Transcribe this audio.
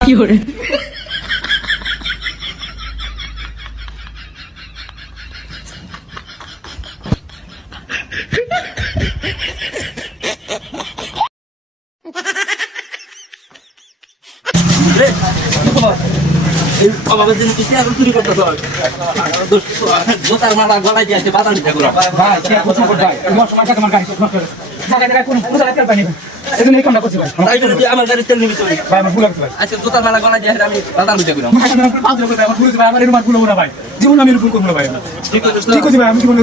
Fiore. আমাদের জন্য কিছু এখন চুরি করতে হয় জোতার মালা গলায় দিয়ে আছে বাধা নিতে ভাই আমার গাড়ির তেল নিবি আচ্ছা জোতার মালা গলায় দিয়ে আমি বাধা নিতে জীবন আমি ভুল করবো ভাই ঠিক আছে ভাই আমি জীবন